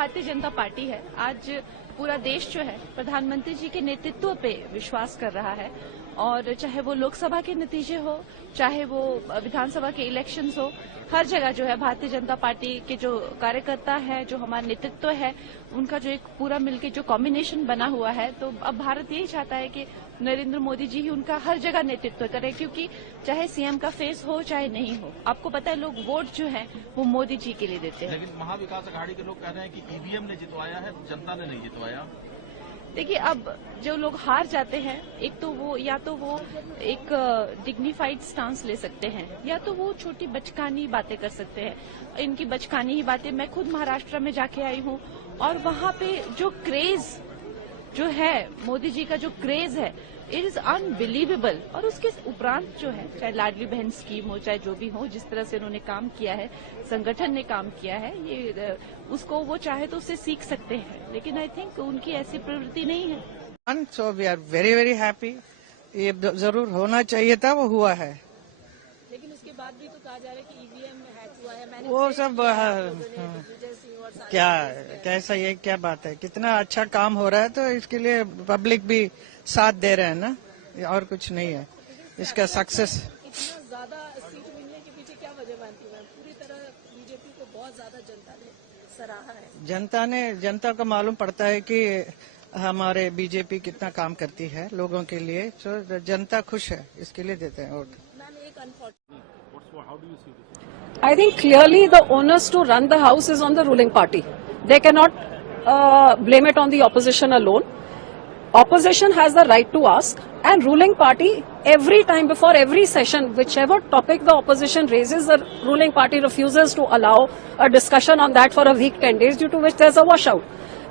Bharatiya Janata party है। आज पूरा देश जो है प्रधानमंत्री जी के नेतृत्व पे विश्वास कर रहा है और चाहे वो लोकसभा के नतीजे हो, चाहे वो विधानसभा के इलेक्शंस हो, हर जगह जो है भारतीय जनता पार्टी के जो कार्यकर्ता है, जो हमारा नेतृत्व है, उनका जो एक पूरा मिलकर जो कॉम्बिनेशन बना हुआ है, तो अब भारत यही चाहता है कि नरेंद्र मोदी जी ही उनका हर जगह नेतृत्व करें, क्योंकि चाहे सीएम का फेस हो चाहे नहीं हो, आपको पता है लोग वोट जो है वो मोदी जी के लिए देते हैं। लेकिन महाविकास अघाड़ी के लोग कह रहे हैं कि ईवीएम ने जितवाया है, जनता ने नहीं जितवाया। देखिए, अब जो लोग हार जाते हैं, एक तो वो या तो वो एक डिग्निफाइड स्टांस ले सकते हैं, या तो वो छोटी बचकानी बातें कर सकते हैं। इनकी बचकानी ही बातें, मैं खुद महाराष्ट्र में जाके आई हूँ और वहां पे जो क्रेज जो है, मोदी जी का जो क्रेज है, इट इज अनबिलीवेबल। और उसके उपरांत जो है, चाहे लाडली बहन स्कीम हो, चाहे जो भी हो, जिस तरह से उन्होंने काम किया है, संगठन ने काम किया है, ये उसको वो चाहे तो उससे सीख सकते हैं, लेकिन आई थिंक उनकी ऐसी प्रवृत्ति नहीं है। So we are very very happy. ये जरूर होना चाहिए था, वो हुआ है। लेकिन उसके बाद भी तो कहा जा रहा है कि ईवीएम हैक हुआ है। वो सब क्या कैसा, ये क्या बात है? कितना अच्छा काम हो रहा है, तो इसके लिए पब्लिक भी साथ दे रहे हैं ना, और कुछ नहीं है इसका सक्सेस। इतना ज्यादा सीट मिलने के पीछे क्या वजह मानती है? पूरी तरह बीजेपी को बहुत ज्यादा जनता ने सराहा है। जनता को मालूम पड़ता है कि हमारे बीजेपी कितना काम करती है लोगों के लिए, तो जनता खुश है, इसके लिए देते हैं vote. I think clearly the onus to run the house is on the ruling party. They cannot blame it on the opposition alone. Opposition has the right to ask, and ruling party every time before every session, whichever topic the opposition raises, the ruling party refuses to allow a discussion on that for a week, 10 days, due to which there's a washout.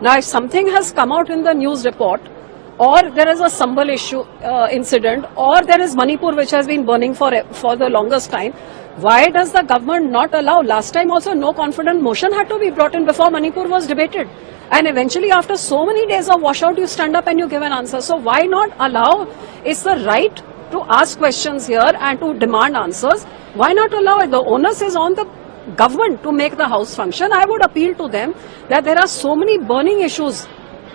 Now, if something has come out in the news report, or there is a Sambal issue incident, or there is Manipur which has been burning for the longest time, why does the government not allow? Last time also no confidence motion had to be brought in before Manipur was debated, and eventually after so many days of washout you stand up and you give an answer. So why not allow? It's the right to ask questions here and to demand answers. Why not allow it? The onus is on the government to make the house function. I would appeal to them that there are so many burning issues.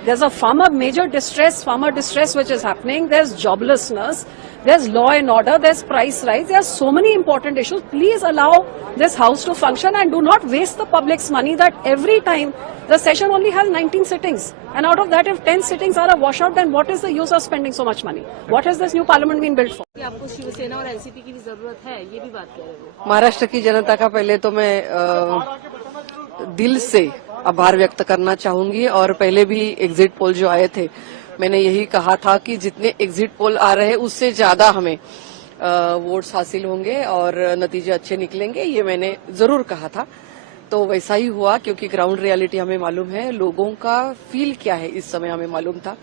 There's a major farmer distress which is happening. There's joblessness. There's law and order. There's price rise. There are so many important issues. Please allow this house to function and do not waste the public's money. That every time the session only has 19 sittings, and out of that, if 10 sittings are a washout, then what is the use of spending so much money? What has this new parliament been built for? आपको शिवसेना और NCP की भी जरूरत है, ये भी बात कह रहे हो। महाराष्ट्र की जनता का पहले तो मैं दिल से आभार व्यक्त करना चाहूंगी, और पहले भी एग्जिट पोल जो आए थे, मैंने यही कहा था कि जितने एग्जिट पोल आ रहे हैं उससे ज्यादा हमें वोट्स हासिल होंगे और नतीजे अच्छे निकलेंगे, ये मैंने जरूर कहा था। तो वैसा ही हुआ, क्योंकि ग्राउंड रियलिटी हमें मालूम है, लोगों का फील क्या है इस समय हमें मालूम था,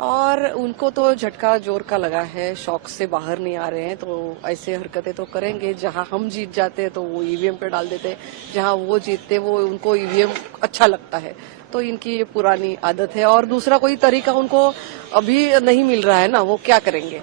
और उनको तो झटका जोर का लगा है, शौक से बाहर नहीं आ रहे हैं। तो ऐसे हरकतें तो करेंगे, जहां हम जीत जाते हैं तो वो ईवीएम पे डाल देते हैं, जहां वो जीतते वो उनको ईवीएम अच्छा लगता है। तो इनकी ये पुरानी आदत है, और दूसरा कोई तरीका उनको अभी नहीं मिल रहा है ना, वो क्या करेंगे,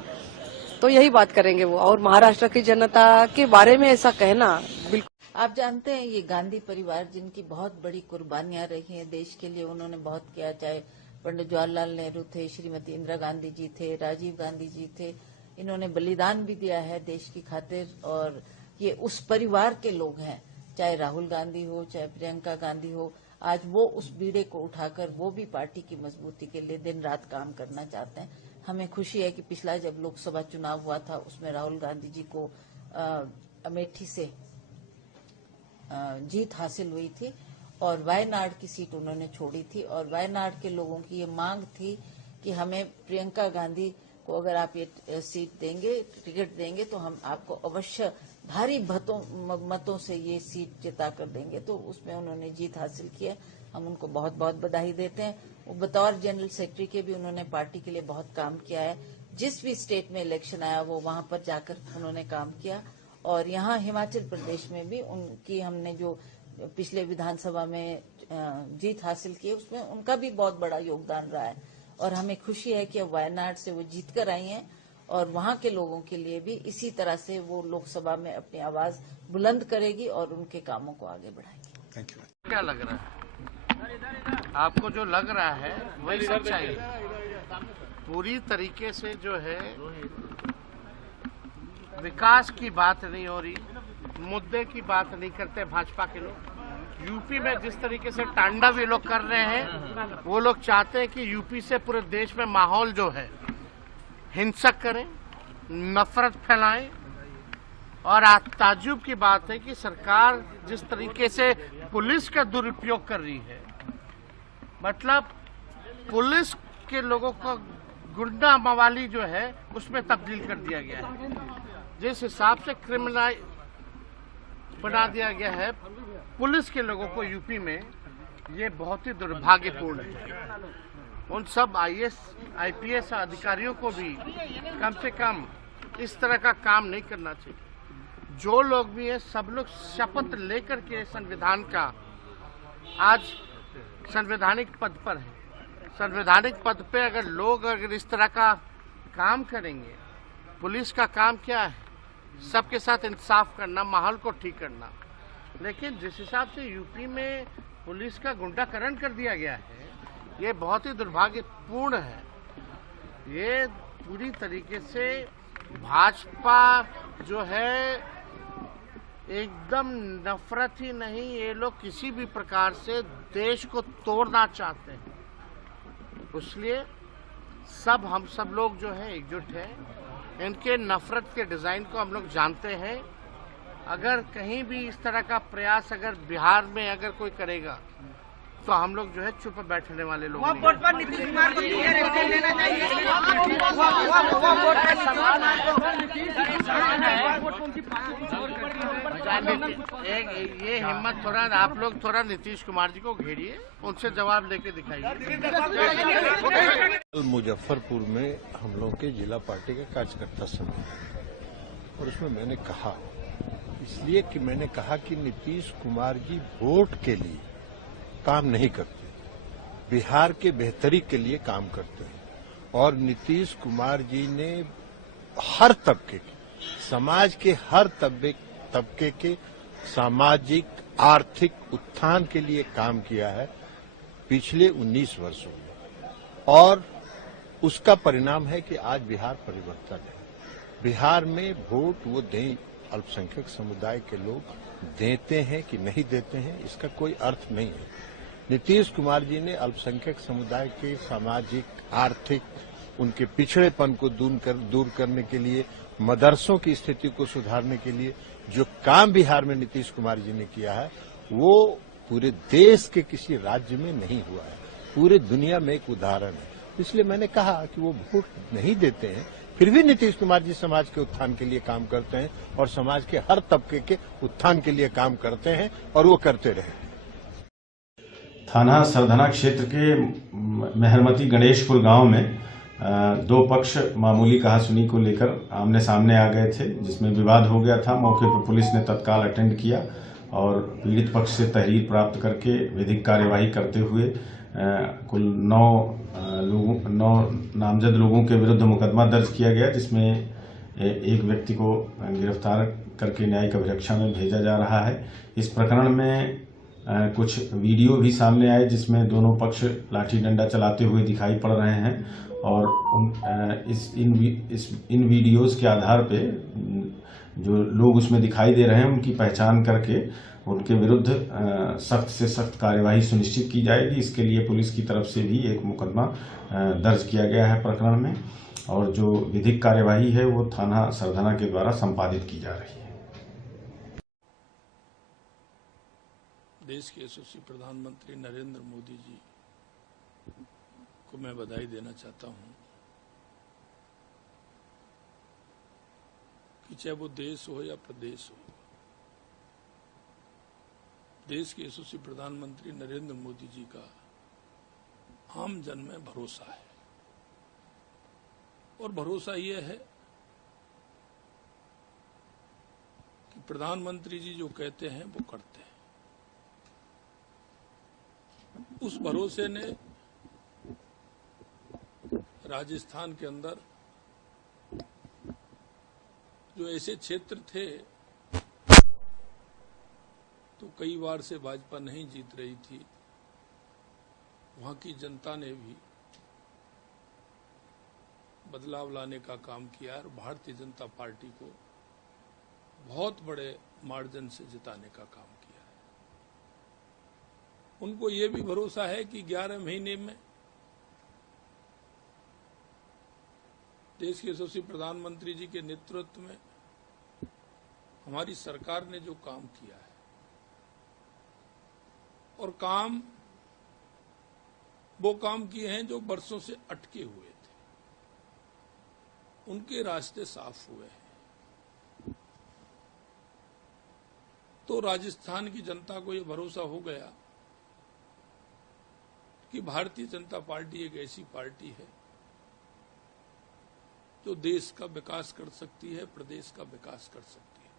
तो यही बात करेंगे वो। और महाराष्ट्र की जनता के बारे में ऐसा कहना बिल्कुल। आप जानते हैं, ये गांधी परिवार जिनकी बहुत बड़ी कुर्बानियां रही हैं देश के लिए, उन्होंने बहुत किया, चाहे पंडित जवाहरलाल नेहरू थे, श्रीमती इंदिरा गांधी जी थे, राजीव गांधी जी थे, इन्होंने बलिदान भी दिया है देश की खातिर, और ये उस परिवार के लोग हैं, चाहे राहुल गांधी हो, चाहे प्रियंका गांधी हो, आज वो उस बीड़े को उठाकर वो भी पार्टी की मजबूती के लिए दिन रात काम करना चाहते हैं। हमें खुशी है कि पिछला जब लोकसभा चुनाव हुआ था उसमें राहुल गांधी जी को अमेठी से जीत हासिल हुई थी, और वायनाड की सीट उन्होंने छोड़ी थी, और वायनाड के लोगों की ये मांग थी कि हमें प्रियंका गांधी को अगर आप ये सीट देंगे, टिकट देंगे, तो हम आपको अवश्य भारी मतों से ये सीट जिता कर देंगे। तो उसमें उन्होंने जीत हासिल की है, हम उनको बहुत बहुत बधाई देते हैं। वो बतौर जनरल सेक्रेटरी के भी उन्होंने पार्टी के लिए बहुत काम किया है, जिस भी स्टेट में इलेक्शन आया वो वहां पर जाकर उन्होंने काम किया, और यहाँ हिमाचल प्रदेश में भी उनकी हमने जो पिछले विधानसभा में जीत हासिल की है उसमें उनका भी बहुत बड़ा योगदान रहा है, और हमें खुशी है कि अब वायनाड से वो जीत कर आई हैं, और वहां के लोगों के लिए भी इसी तरह से वो लोकसभा में अपनी आवाज बुलंद करेगी और उनके कामों को आगे बढ़ाएगी। Thank you. क्या लग रहा है? आपको जो लग रहा है वही सच्चाई है। पूरी तरीके से जो है विकास की बात नहीं हो रही, मुद्दे की बात नहीं करते भाजपा के लोग। यूपी में जिस तरीके से तांडव ये लोग कर रहे हैं, वो लोग चाहते हैं कि यूपी से पूरे देश में माहौल जो है हिंसक करें, नफरत फैलाएं। और ताज्जुब की बात है कि सरकार जिस तरीके से पुलिस का दुरुपयोग कर रही है, मतलब पुलिस के लोगों को गुंडा मवाली जो है उसमें तब्दील कर दिया गया है। जिस हिसाब से क्रिमिनल बना दिया गया है पुलिस के लोगों को यूपी में, ये बहुत ही दुर्भाग्यपूर्ण है। उन सब आईएएस आईपीएस अधिकारियों को भी कम से कम इस तरह का काम नहीं करना चाहिए। जो लोग भी हैं सब लोग शपथ लेकर के संविधान का आज संवैधानिक पद पर है। संवैधानिक पद पे अगर लोग अगर इस तरह का काम करेंगे, पुलिस का काम क्या है? सबके साथ इंसाफ करना, माहौल को ठीक करना। लेकिन जिस हिसाब से यूपी में पुलिस का गुंडाकरण कर दिया गया है, ये बहुत ही दुर्भाग्यपूर्ण है। ये पूरी तरीके से भाजपा जो है एकदम नफरत ही नहीं, ये लोग किसी भी प्रकार से देश को तोड़ना चाहते हैं। इसलिए हम सब लोग जो है एकजुट है। इनके नफरत के डिजाइन को हम लोग जानते हैं। अगर कहीं भी इस तरह का प्रयास अगर बिहार में अगर कोई करेगा तो हम लोग जो है चुप बैठने वाले लोग नहीं हैं। ये हिम्मत थोड़ा आप लोग थोड़ा नीतीश कुमार जी को घेरिए, उनसे जवाब लेके दिखाइए। कल मुजफ्फरपुर में हम लोग के जिला पार्टी का कार्यकर्ता सम्मेलन, और उसमें मैंने कहा, इसलिए कि मैंने कहा कि नीतीश कुमार जी वोट के लिए काम नहीं करते, बिहार के बेहतरी के लिए काम करते हैं। और नीतीश कुमार जी ने हर तबके के, समाज के हर तबके के सामाजिक आर्थिक उत्थान के लिए काम किया है पिछले 19 वर्षों में, और उसका परिणाम है कि आज बिहार परिवर्तन है। बिहार में वोट वो दें, अल्पसंख्यक समुदाय के लोग देते हैं कि नहीं देते हैं, इसका कोई अर्थ नहीं है। नीतीश कुमार जी ने अल्पसंख्यक समुदाय के सामाजिक आर्थिक उनके पिछड़ेपन को दूर करने के लिए, मदरसों की स्थिति को सुधारने के लिए जो काम बिहार में नीतीश कुमार जी ने किया है, वो पूरे देश के किसी राज्य में नहीं हुआ है, पूरे दुनिया में एक उदाहरण है। इसलिए मैंने कहा कि वो वोट नहीं देते हैं, फिर भी नीतीश कुमार जी समाज के उत्थान के लिए काम करते हैं और समाज के हर तबके के उत्थान के लिए काम करते हैं, और वो करते रहे। थाना सरधना क्षेत्र के मेहरमती गणेशपुर गांव में दो पक्ष मामूली कहासुनी को लेकर आमने सामने आ गए थे, जिसमें विवाद हो गया था। मौके पर पुलिस ने तत्काल अटेंड किया और पीड़ित पक्ष से तहरीर प्राप्त करके विधिक कार्यवाही करते हुए कुल 9 नामजद लोगों के विरुद्ध मुकदमा दर्ज किया गया, जिसमें एक व्यक्ति को गिरफ्तार करके न्यायिक अभिरक्षा में भेजा जा रहा है। इस प्रकरण में कुछ वीडियो भी सामने आए जिसमें दोनों पक्ष लाठी डंडा चलाते हुए दिखाई पड़ रहे हैं, और इन वीडियोस के आधार पे जो लोग उसमें दिखाई दे रहे हैं उनकी पहचान करके उनके विरुद्ध सख्त से सख्त कार्यवाही सुनिश्चित की जाएगी। इसके लिए पुलिस की तरफ से भी एक मुकदमा दर्ज किया गया है प्रकरण में, और जो विधिक कार्यवाही है वो थाना सरधना के द्वारा संपादित की जा रही है। देश के यशस्वी प्रधानमंत्री नरेंद्र मोदी जी को मैं बधाई देना चाहता हूं कि चाहे वो देश हो या प्रदेश हो, देश के यशस्वी प्रधानमंत्री नरेंद्र मोदी जी का आम जन में भरोसा है, और भरोसा ये है कि प्रधानमंत्री जी जो कहते हैं वो करते हैं। उस भरोसे ने राजस्थान के अंदर जो ऐसे क्षेत्र थे तो कई बार से भाजपा नहीं जीत रही थी, वहां की जनता ने भी बदलाव लाने का काम किया और भारतीय जनता पार्टी को बहुत बड़े मार्जिन से जिताने का काम किया है। उनको ये भी भरोसा है कि 11 महीने में देश के यशस्वी प्रधानमंत्री जी के नेतृत्व में हमारी सरकार ने जो काम किया है और वो काम किए हैं जो बरसों से अटके हुए थे, उनके रास्ते साफ हुए हैं। तो राजस्थान की जनता को यह भरोसा हो गया कि भारतीय जनता पार्टी एक ऐसी पार्टी है जो देश का विकास कर सकती है, प्रदेश का विकास कर सकती है।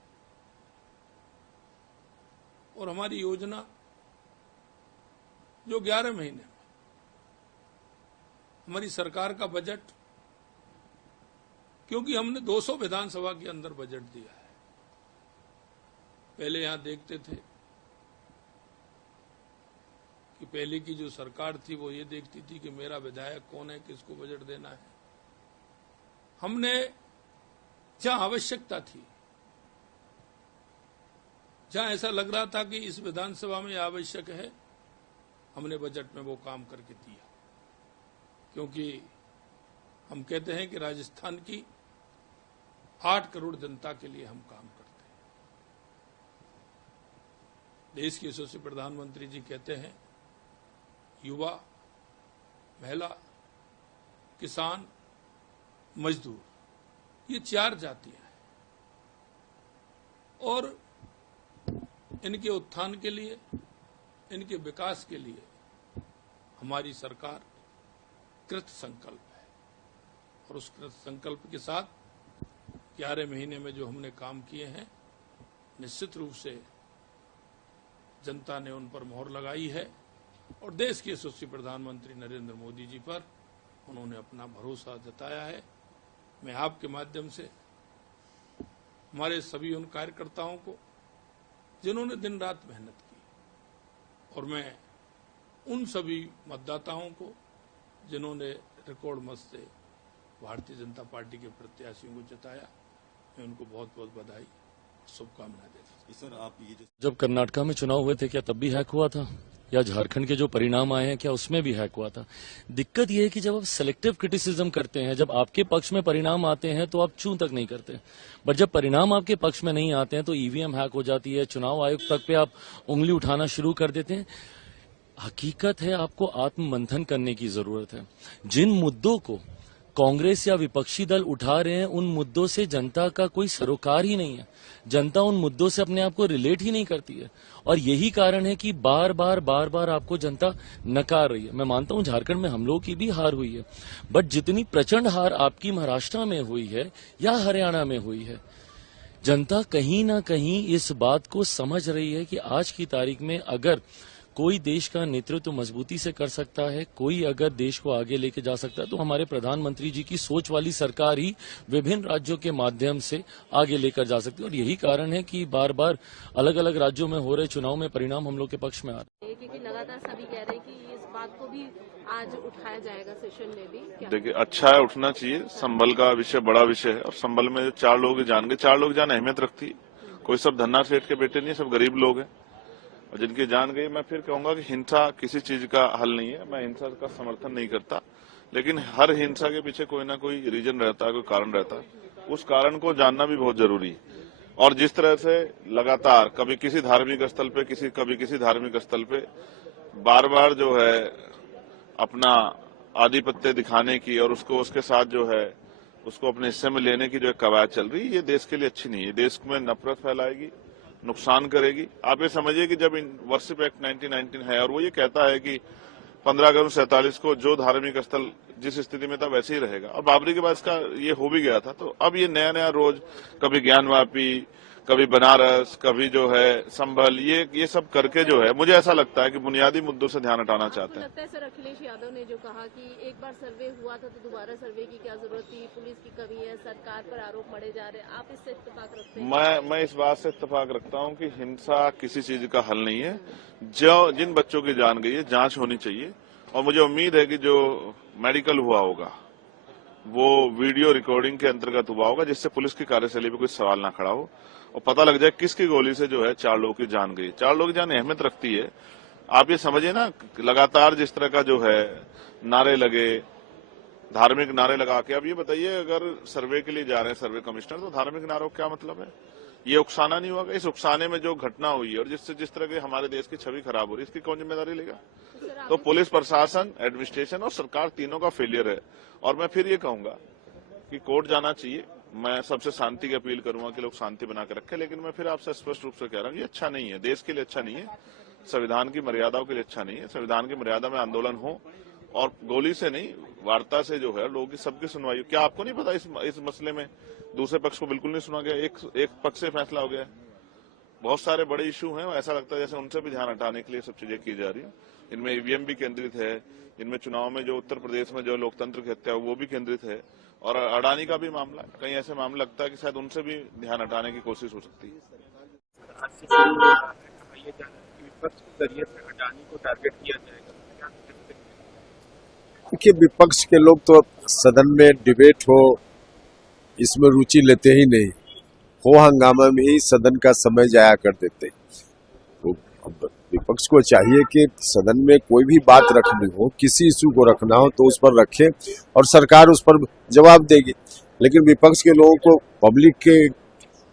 और हमारी योजना जो 11 महीने में हमारी सरकार का बजट, क्योंकि हमने 200 विधानसभा के अंदर बजट दिया है। पहले यहां देखते थे कि पहले की जो सरकार थी वो ये देखती थी कि मेरा विधायक कौन है, किसको बजट देना है। हमने जहां आवश्यकता थी, जहां ऐसा लग रहा था कि इस विधानसभा में आवश्यक है, हमने बजट में वो काम करके दिया। क्योंकि हम कहते हैं कि राजस्थान की 8 करोड़ जनता के लिए हम काम करते हैं। देश के यशस्वी प्रधानमंत्री जी कहते हैं युवा, महिला, किसान, मजदूर, ये 4 जातियां हैं और इनके उत्थान के लिए, इनके विकास के लिए हमारी सरकार कृत संकल्प है। और उस कृत संकल्प के साथ 11 महीने में जो हमने काम किए हैं, निश्चित रूप से जनता ने उन पर मोहर लगाई है और देश के यशस्वी प्रधानमंत्री नरेंद्र मोदी जी पर उन्होंने अपना भरोसा जताया है। मैं आपके माध्यम से हमारे सभी उन कार्यकर्ताओं को जिन्होंने दिन रात मेहनत की, और मैं उन सभी मतदाताओं को जिन्होंने रिकॉर्ड मत से भारतीय जनता पार्टी के प्रत्याशियों को जिताया, मैं उनको बहुत बहुत बधाई और शुभकामनाएं देता हूं। सर, आप ये जब कर्नाटका में चुनाव हुए थे, क्या तब भी हैक हुआ था? या झारखंड के जो परिणाम आए हैं, क्या उसमें भी हैक हुआ था? दिक्कत यह है कि जब आप सेलेक्टिव क्रिटिसिज्म करते हैं, जब आपके पक्ष में परिणाम आते हैं तो आप चूं तक नहीं करते, बट जब परिणाम आपके पक्ष में नहीं आते हैं तो ईवीएम हैक हो जाती है, चुनाव आयोग तक पे आप उंगली उठाना शुरू कर देते हैं। हकीकत है, आपको आत्ममंथन करने की जरूरत है। जिन मुद्दों को कांग्रेस या विपक्षी दल उठा रहे हैं, उन मुद्दों से जनता का कोई सरोकार ही नहीं है। जनता उन मुद्दों से अपने आप को रिलेट ही नहीं करती है और यही कारण है कि बार बार आपको जनता नकार रही है। मैं मानता हूं झारखंड में हम लोगों की भी हार हुई है, बट जितनी प्रचंड हार आपकी महाराष्ट्र में हुई है या हरियाणा में हुई है, जनता कहीं ना कहीं इस बात को समझ रही है कि आज की तारीख में अगर कोई देश का नेतृत्व मजबूती से कर सकता है, कोई अगर देश को आगे लेके जा सकता है, तो हमारे प्रधानमंत्री जी की सोच वाली सरकार ही विभिन्न राज्यों के माध्यम से आगे लेकर जा सकती है। और यही कारण है कि बार बार अलग अलग राज्यों में हो रहे चुनाव में परिणाम हम लोग के पक्ष में आ रहे हैं। क्योंकि लगातार सभी कह रहे हैं कि इस बात को भी आज उठाया जाएगा सेशन में भी। देखिए, अच्छा है, उठना चाहिए। संभल का विषय बड़ा विषय है और संभल में 4 लोग जान गए, 4 लोग जान अहमियत रखती है। कोई सब धन्ना सेठ के बेटे नहीं है, सब गरीब लोग हैं और जिनकी जान गई। मैं फिर कहूंगा कि हिंसा किसी चीज का हल नहीं है। मैं हिंसा का समर्थन नहीं करता, लेकिन हर हिंसा के पीछे कोई ना कोई रीजन रहता है, कोई कारण रहता है। उस कारण को जानना भी बहुत जरूरी है। और जिस तरह से लगातार कभी किसी धार्मिक स्थल पे, कभी किसी धार्मिक स्थल पे बार बार जो है अपना आधिपत्य दिखाने की और उसको उसके साथ जो है उसको अपने हिस्से में लेने की जो एक कवायद चल रही है, ये देश के लिए अच्छी नहीं है। देश में नफरत फैलाएगी, नुकसान करेगी। आप ये समझिए कि जब वर्शिप एक्ट 1919 है और वो ये कहता है कि 15 अगस्त 47 को जो धार्मिक स्थल जिस स्थिति में था वैसे ही रहेगा, और बाबरी के बाद इसका ये हो भी गया था। तो अब ये नया रोज कभी ज्ञानवापी, कभी बनारस, कभी जो है संभल, ये सब करके जो है मुझे ऐसा लगता है कि बुनियादी मुद्दों से ध्यान हटाना चाहते हैं। लगता है सर, अखिलेश यादव ने जो कहा कि एक बार सर्वे हुआ था तो दोबारा सर्वे की क्या जरूरत थी, पुलिस की कमी है, सरकार पर आरोप मढ़े जा रहे हैं, आप इससे इत्तेफाक रखते हैं? मैं इस बात से इत्तेफाक रखता हूं कि हिंसा किसी चीज का हल नहीं है। जो जिन बच्चों की जान गई है, जांच होनी चाहिए और मुझे उम्मीद है कि जो मेडिकल हुआ होगा वो वीडियो रिकॉर्डिंग के अंतर्गत हुआ होगा, जिससे पुलिस की कार्यशैली पे कोई सवाल ना खड़ा हो और पता लग जाए किसकी गोली से जो है 4 लोगों की जान गई। 4 लोगों की जान अहमियत रखती है। आप ये समझिए ना, लगातार जिस तरह का जो है नारे लगे, धार्मिक नारे लगा के, अब ये बताइए अगर सर्वे के लिए जा रहे हैं सर्वे कमिश्नर, तो धार्मिक नारों का क्या मतलब है? ये उकसाना नहीं होगा? इस उकसाने में जो घटना हुई है और जिससे जिस तरह के हमारे देश की छवि खराब हो रही है, इसकी कौन जिम्मेदारी लेगा? तो पुलिस प्रशासन, एडमिनिस्ट्रेशन और सरकार तीनों का फेलियर है। और मैं फिर ये कहूंगा कि कोर्ट जाना चाहिए। मैं सबसे शांति की अपील करूंगा कि लोग शांति बना के रखें, लेकिन मैं फिर आपसे स्पष्ट रूप से कह रहा हूं, ये अच्छा नहीं है, देश के लिए अच्छा नहीं है, संविधान की मर्यादाओं के लिए अच्छा नहीं है। संविधान की मर्यादा में आंदोलन हो और गोली से नहीं, वार्ता से जो है लोगों की सबकी सुनवाई। क्या आपको नहीं पता इस मसले में दूसरे पक्ष को बिल्कुल नहीं सुना गया, एक पक्ष से फैसला हो गया? बहुत सारे बड़े इशू हैं, ऐसा लगता है जैसे उनसे भी ध्यान हटाने के लिए सब चीजें की जा रही है। इनमें ईवीएम भी केंद्रित है, इनमें चुनाव में जो उत्तर प्रदेश में जो लोकतंत्र की हत्या है वो भी केंद्रित है, और अडानी का भी मामला है। कहीं ऐसे मामला लगता है कि शायद उनसे भी ध्यान हटाने की कोशिश हो सकती है। देखिए, विपक्ष के लोग तो सदन में डिबेट हो इसमें रुचि लेते ही नहीं, हो हंगामा में ही सदन का समय जाया कर देते। तो अब विपक्ष को चाहिए कि सदन में कोई भी बात रखनी हो, किसी इशू को रखना हो तो उस पर रखे और सरकार उस पर जवाब देगी। लेकिन विपक्ष के लोगों को पब्लिक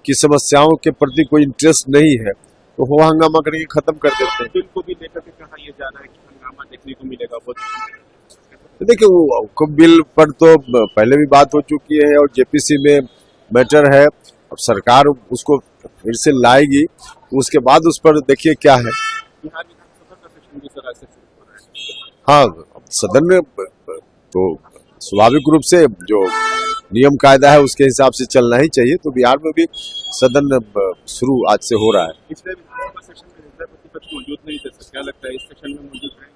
की समस्याओं के प्रति कोई इंटरेस्ट नहीं है, तो हो हंगामा करके खत्म कर देते हैं। बिल को भी लेकर के कहा यह जा रहा है कि हंगामा देखने को मिलेगा। देखिए, वो बिल पर तो पहले भी बात हो चुकी है और जेपीसी में मैटर है। अब सरकार उसको फिर से लाएगी तो उसके बाद उस पर देखिए क्या है। हाँ, सदन में तो स्वाभाविक रूप से जो नियम कायदा है उसके हिसाब से चलना ही चाहिए। तो बिहार में भी सदन शुरू आज से हो रहा है। पिछले विधानसभा सेशन में नेता प्रतिपक्ष मौजूद नहीं थे, क्या लगता है इस सेशन में मौजूद रहेंगे?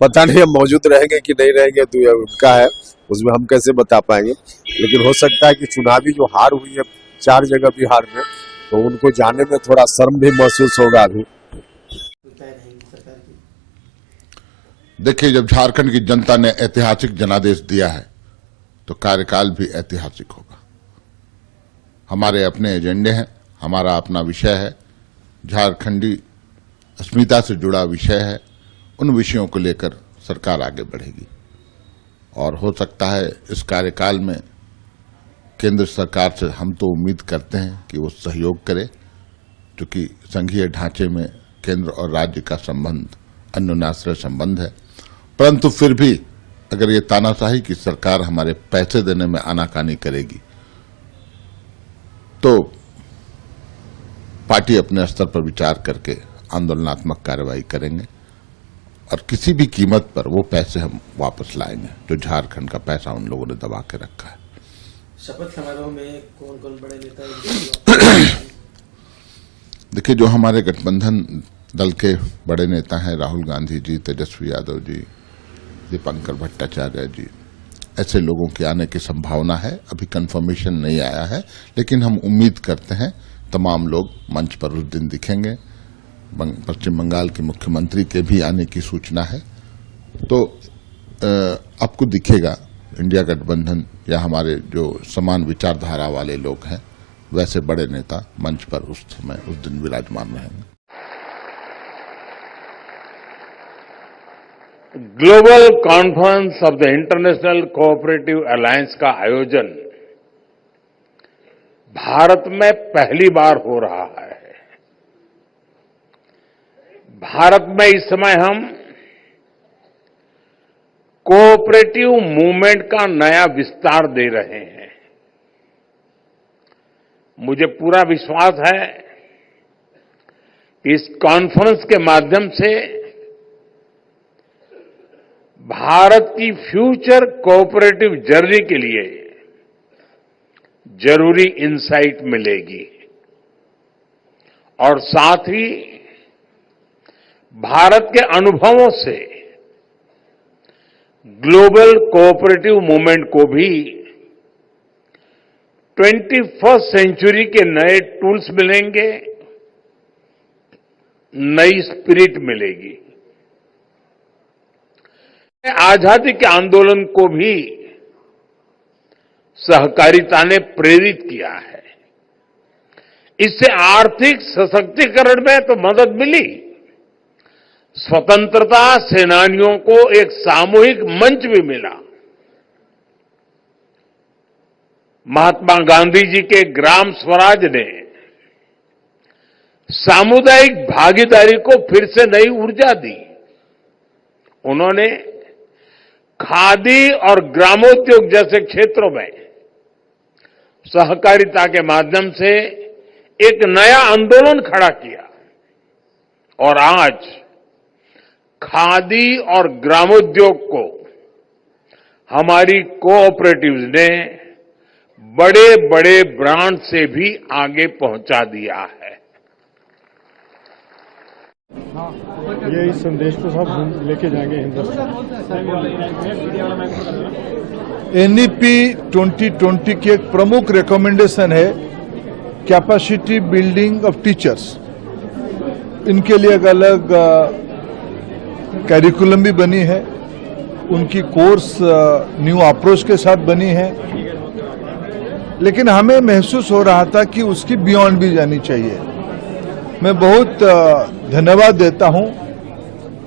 पता नहीं हम मौजूद रहेंगे कि नहीं रहेंगे, तो यह उनका है, उसमें हम कैसे बता पाएंगे। लेकिन हो सकता है कि चुनावी जो हार हुई है 4 जगह बिहार में, तो उनको जाने में थोड़ा शर्म भी महसूस होगा अभी। देखिए, जब झारखंड की जनता ने ऐतिहासिक जनादेश दिया है तो कार्यकाल भी ऐतिहासिक होगा। हमारे अपने एजेंडे हैं, हमारा अपना विषय है, झारखंडी अस्मिता से जुड़ा विषय है। उन विषयों को लेकर सरकार आगे बढ़ेगी और हो सकता है इस कार्यकाल में केंद्र सरकार से हम तो उम्मीद करते हैं कि वो सहयोग करे, क्योंकि संघीय ढांचे में केंद्र और राज्य का संबंध अन्योन्याश्रय संबंध है। परंतु फिर भी अगर ये तानाशाही की सरकार हमारे पैसे देने में आनाकानी करेगी तो पार्टी अपने स्तर पर विचार करके आंदोलनात्मक कार्रवाई करेंगे और किसी भी कीमत पर वो पैसे हम वापस लाएंगे जो झारखंड का पैसा उन लोगों ने दबा के रखा है। शपथ समारोह में कौन कौन बड़े नेता? देखिए, जो हमारे गठबंधन दल के बड़े नेता हैं, राहुल गांधी जी, तेजस्वी यादव जी, दीपंकर भट्टाचार्य जी, ऐसे लोगों के आने की संभावना है। अभी कंफर्मेशन नहीं आया है, लेकिन हम उम्मीद करते हैं तमाम लोग मंच पर उस दिन दिखेंगे। पश्चिम बंगाल के मुख्यमंत्री के भी आने की सूचना है। तो आपको दिखेगा इंडिया गठबंधन या हमारे जो समान विचारधारा वाले लोग हैं वैसे बड़े नेता मंच पर उस समय उस दिन विराजमान रहेंगे। Global conference of the international cooperative alliance का आयोजन भारत में पहली बार हो रहा है। भारत में इस समय हम कोऑपरेटिव मूवमेंट का नया विस्तार दे रहे हैं। मुझे पूरा विश्वास है कि इस कॉन्फ्रेंस के माध्यम से भारत की फ्यूचर कोऑपरेटिव जर्नी के लिए जरूरी इंसाइट मिलेगी और साथ ही भारत के अनुभवों से ग्लोबल कोऑपरेटिव मूवमेंट को भी 21st सेंचुरी के नए टूल्स मिलेंगे, नई स्पिरिट मिलेगी। आजादी के आंदोलन को भी सहकारिता ने प्रेरित किया है। इससे आर्थिक सशक्तिकरण में तो मदद मिली, स्वतंत्रता सेनानियों को एक सामूहिक मंच भी मिला। महात्मा गांधी जी के ग्राम स्वराज ने सामुदायिक भागीदारी को फिर से नई ऊर्जा दी। उन्होंने खादी और ग्रामोद्योग जैसे क्षेत्रों में सहकारिता के माध्यम से एक नया आंदोलन खड़ा किया और आज खादी और ग्रामोद्योग को हमारी कोऑपरेटिव्स ने बड़े बड़े ब्रांड से भी आगे पहुंचा दिया है। यही संदेश तो सब लेके जाएंगे हिंदुस्तान। एनईपी 2020 की एक प्रमुख रिकमेंडेशन है कैपेसिटी बिल्डिंग ऑफ टीचर्स। इनके लिए एक अलग कैरिकुलम भी बनी है, उनकी कोर्स न्यू अप्रोच के साथ बनी है, लेकिन हमें महसूस हो रहा था कि उसकी बियॉन्ड भी जानी चाहिए। मैं बहुत धन्यवाद देता हूं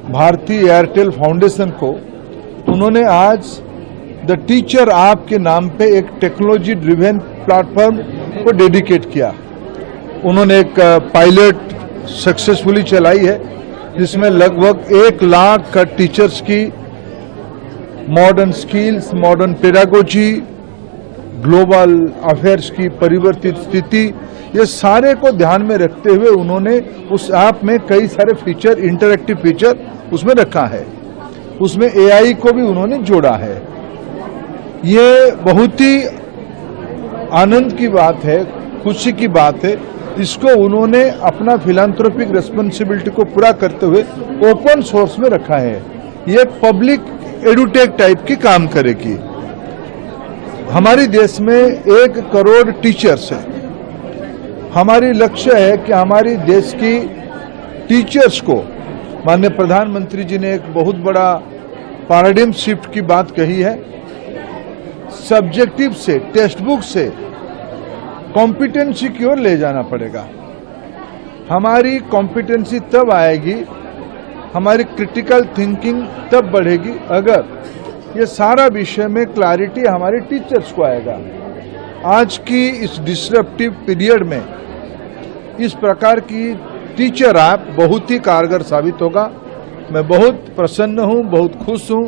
भारतीय एयरटेल फाउंडेशन को। उन्होंने आज द टीचर ऐप के नाम पे एक टेक्नोलॉजी ड्रिवन प्लेटफॉर्म को डेडिकेट किया। उन्होंने एक पायलट सक्सेसफुली चलाई है जिसमें लगभग 1 लाख टीचर्स की modern skills, modern pedagogy, global affairs की परिवर्तित स्थिति, ये सारे को ध्यान में रखते हुए उन्होंने उस ऐप में कई सारे फीचर, इंटरैक्टिव फीचर उसमें रखा है। उसमें एआई को भी उन्होंने जोड़ा है। ये बहुत ही आनंद की बात है, खुशी की बात है। इसको उन्होंने अपना फिलैंथ्रोपिक रिस्पांसिबिलिटी को पूरा करते हुए ओपन सोर्स में रखा है। ये पब्लिक एडुटेक टाइप की काम करेगी। हमारे देश में 1 करोड़ टीचर्स है। हमारी लक्ष्य है कि हमारी देश की टीचर्स को, माननीय प्रधानमंत्री जी ने एक बहुत बड़ा पैराडिम शिफ्ट की बात कही है, सब्जेक्टिव से, टेक्स्ट बुक से कॉम्पिटेंसी की ओर ले जाना पड़ेगा। हमारी कॉम्पिटेंसी तब आएगी, हमारी क्रिटिकल थिंकिंग तब बढ़ेगी अगर ये सारा विषय में क्लैरिटी हमारे टीचर्स को आएगा। आज की इस डिसरप्टिव पीरियड में इस प्रकार की टीचर ऐप बहुत ही कारगर साबित होगा। मैं बहुत प्रसन्न हूं, बहुत खुश हूं।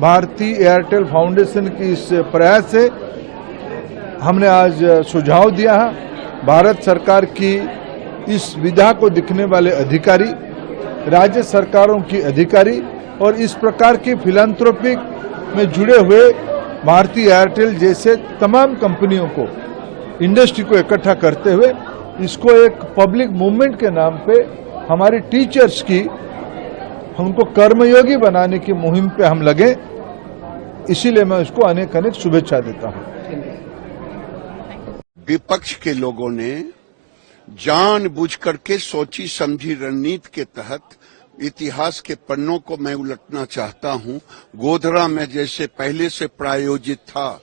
भारतीय एयरटेल फाउंडेशन की इस प्रयास से हमने आज सुझाव दिया है। भारत सरकार की इस विधा को दिखने वाले अधिकारी, राज्य सरकारों की अधिकारी और इस प्रकार की फिलैंथ्रोपिक में जुड़े हुए भारतीय एयरटेल जैसे तमाम कंपनियों को, इंडस्ट्री को इकट्ठा करते हुए इसको एक पब्लिक मूवमेंट के नाम पे हमारी टीचर्स की, हमको कर्मयोगी बनाने की मुहिम पे हम लगे। इसीलिए मैं उसको अनेक अनेक शुभेच्छा देता हूं। विपक्ष के लोगों ने जानबूझ करके सोची समझी रणनीति के तहत इतिहास के पन्नों को मैं उलटना चाहता हूं। गोधरा में जैसे पहले से प्रायोजित था,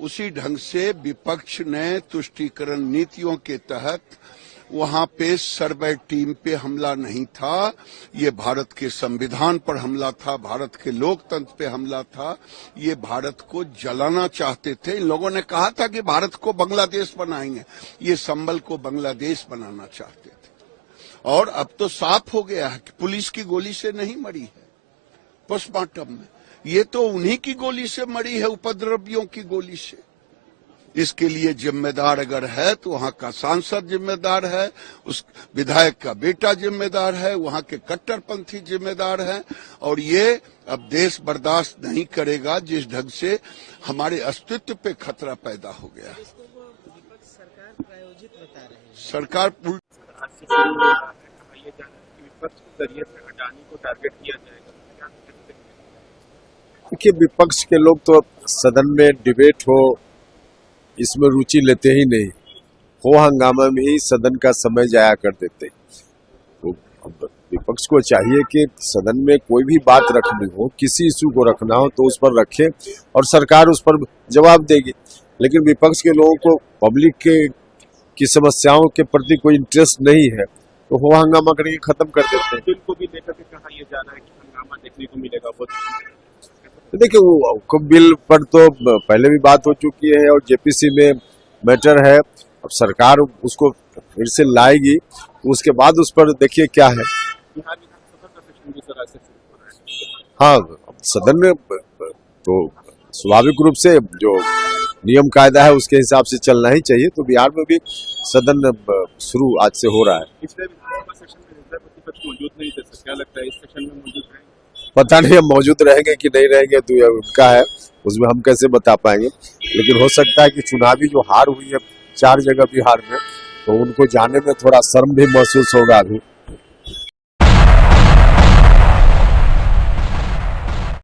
उसी ढंग से विपक्ष ने तुष्टीकरण नीतियों के तहत वहां पे सर्वे टीम पे हमला नहीं था, ये भारत के संविधान पर हमला था, भारत के लोकतंत्र पे हमला था। ये भारत को जलाना चाहते थे। इन लोगों ने कहा था कि भारत को बांग्लादेश बनाएंगे, ये संभल को बांग्लादेश बनाना चाहते थे। और अब तो साफ हो गया है कि पुलिस की गोली से नहीं मरी है पोस्टमार्टम में, ये तो उन्हीं की गोली से मरी है, उपद्रवियों की गोली से। इसके लिए जिम्मेदार अगर है तो वहां का सांसद जिम्मेदार है, उस विधायक का बेटा जिम्मेदार है, वहां के कट्टरपंथी जिम्मेदार है। और ये अब देश बर्दाश्त नहीं करेगा जिस ढंग से हमारे अस्तित्व पे खतरा पैदा हो गया। सरकार विपक्ष के जरिए से हटाने को टारगेट किया जाएगा। देखिए, विपक्ष के लोग तो सदन में डिबेट हो इसमें रुचि लेते ही नहीं, हो हंगामा में ही सदन का समय जाया कर देते। तो विपक्ष को चाहिए कि सदन में कोई भी बात रखनी हो, किसी इशू को रखना हो तो उस पर रखे और सरकार उस पर जवाब देगी। लेकिन विपक्ष के लोगों को पब्लिक की समस्याओं के प्रति कोई इंटरेस्ट नहीं है तो वो हंगामा करके खत्म कर देते हैं। बिल को भी लेकर के कहा यह जा रहा है कि हंगामा देखने को मिलेगा। देखिए वो बिल पर तो पहले भी बात हो चुकी है और जेपीसी में मैटर है। अब सरकार उसको फिर से लाएगी तो उसके बाद उस पर देखिए क्या है। बिहार विधानसभा का सेशन भी सर ऐसे शुरू हो रहा है। हाँ, सदन में तो स्वाभाविक रूप से जो नियम कायदा है उसके हिसाब से चलना ही चाहिए। तो बिहार में भी सदन शुरू आज से हो रहा है। पिछले विधानसभा सेशन में नेता प्रतिपक्ष मौजूद नहीं थे, क्या लगता है इस सेशन में मौजूद रहेंगे? पता नहीं हम मौजूद रहेंगे कि नहीं रहेंगे तो यह उनका है, उसमें हम कैसे बता पाएंगे। लेकिन हो सकता है कि चुनावी जो हार हुई है 4 जगह बिहार में तो उनको जाने में थोड़ा शर्म भी महसूस होगा अभी।